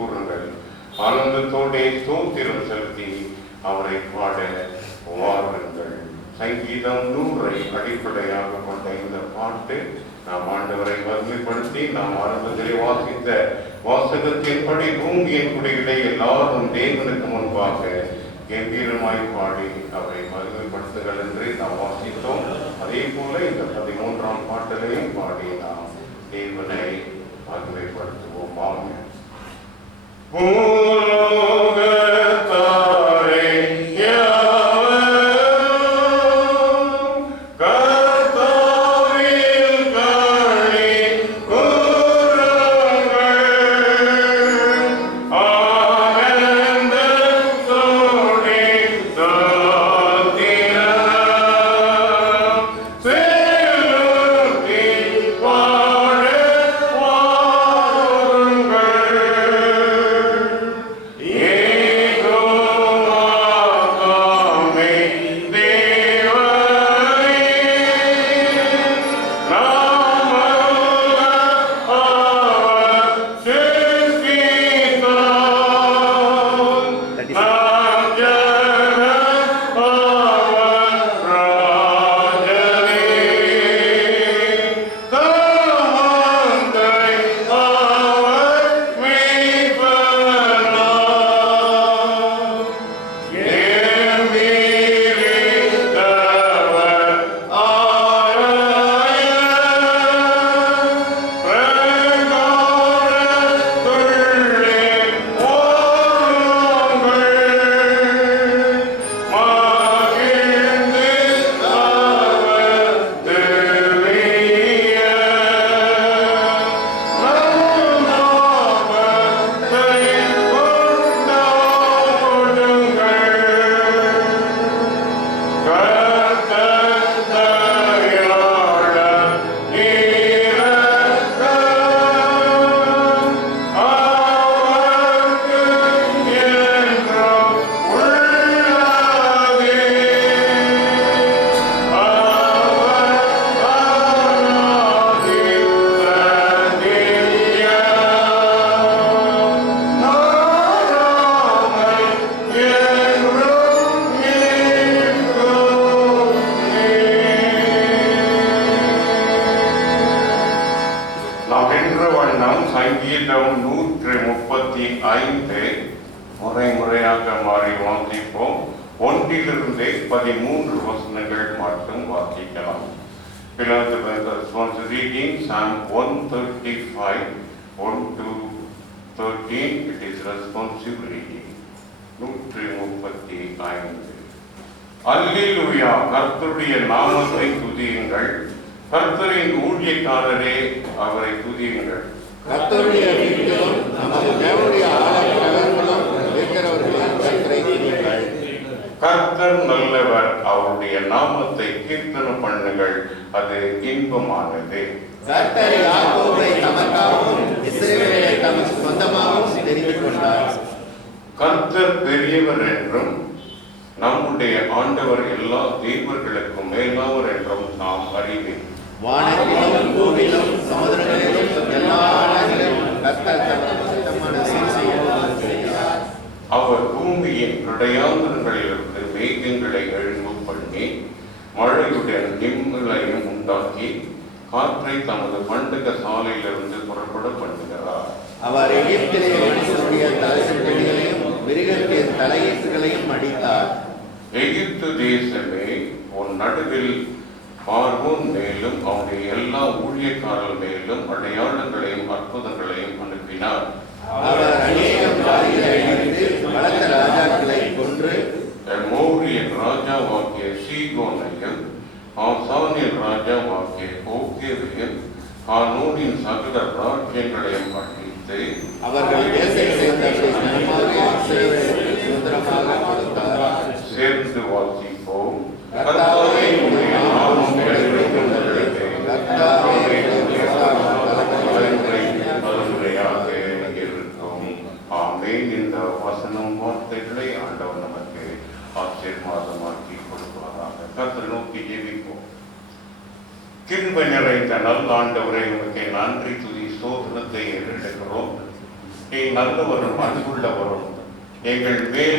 கூறுங்கள். ஆனந்தத்தோடே ஸ்தோத்திரம் செலுத்தி அவரை பாட வாருங்கள். சங்கீதம் 100 அடிப்படையாக கொண்ட இந்த பாட்டு நாம் ஆண்டவரை வறுமைப்படுத்தி நாம் ஆரம்பத்திலே வாசித்த வாசகத்தின்படி பூமியின் குடிகளை எல்லாரும் தேவனுக்கு முன்பாக கம்பீரமாய் பாடி அவரை வறுமைப்படுத்துங்கள் என்று நாம் வாசித்தோம். அதே போல இந்த 13ஆம் பாட்டிலையும் பாடி நாம் தேவனை வறுமைப்படுத்துவோம். சங்கீதம் 135 முறையாக மாறி வாசிப்போம். 1 13 வசனங்கள் மட்டும் வாசிக்கலாம். Reading Psalm 135 1 to 13. It is responsive reading. 135. அல்லேலூயா, கர்த்தருடைய நாமத்தை துதியுங்கள். கர்த்தரின் ஊழியக்காரரே அவரை துதியுங்கள். கர்த்தருடைய வீட்டிலும் நமது தேவனுடைய ஆலயங்களும் இருக்கிறவர்களால் கர்த்தரை துதியுங்கள். கர்த்தர் நல்லவர், அவருடைய நாமத்தை கீர்த்தனம் பண்ணுங்கள், அது இன்பமானது. கர்த்தர் யாக்கோபை தமக்காகவும் இஸ்ரவேலை தமக்கு சொந்தமாகவும் தெரிந்து கொண்டார். கர்த்தர் பெரியவர் என்றும் நம்முடைய ஆண்டவர் எல்லா தேவர்களுக்கும் மேலாவர் என்றும் நாம் அறிவேன். வானத்திலும் பூமியிலும் சமுத்திரங்களிலும் எல்லா ஆழங்களிலும் கர்த்தர் தமக்கு சுத்தமான செய்கிறார். அவர் பூமியின் கடையாந்தரங்களிலிருந்து மேகங்களை எழும்பு பண்ணி மழையுடன் இம்மலையும் உண்டாக்கி காற்றை தமது பண்டக சாலையிலிருந்து புறப்பட பண்ணுகிறார். அவர் எகிப்திலே மனுஷனுடைய தலைசெடிகளையும் மிருகத்தின் தலையீட்டுகளையும் அடித்தார். எகிப்து தேசமே, உன் நடுவில் பார்வோன் மேலும் அவனுடைய எல்லா ஊழியக்காரர்கள் மேலும் அடையாளங்களையும் அற்புதங்களையும் அனுப்பினார். அவர் அநேகம் ஜாதிகளை அழித்து பலத்த ராஜாக்களை கொன்று மோரியன் ராஜாவாகிய சீகோனையும் ஆசானின் ராஜாவாகிய ஓகேவையும் கானூனின் சகல ராஜ்யங்களையும் அழித்து அவர்கள் தேசங்களை சுதந்திரமாக கொடுத்தார். சேர்ந்து வாசிப்போம். கர்த்தாவே, தலைமுறையாக இருக்கும். ஆமென். இந்த வசனம் வார்த்தைகளை ஆண்டவர் நமக்கு ஆசீர்வாதமாக்கி கொடுப்பாராக. கர்த்தரை நோக்கி ஜெபிப்போம். கிருபை நிறைந்த நல்ல ஆண்டவரை உமக்கு நன்றி துதி ஸ்தோத்திரத்தை ஏறெடுக்கிறோம். நீ நல்லவரும் அன்புள்ளவரும் எங்கள் மேல்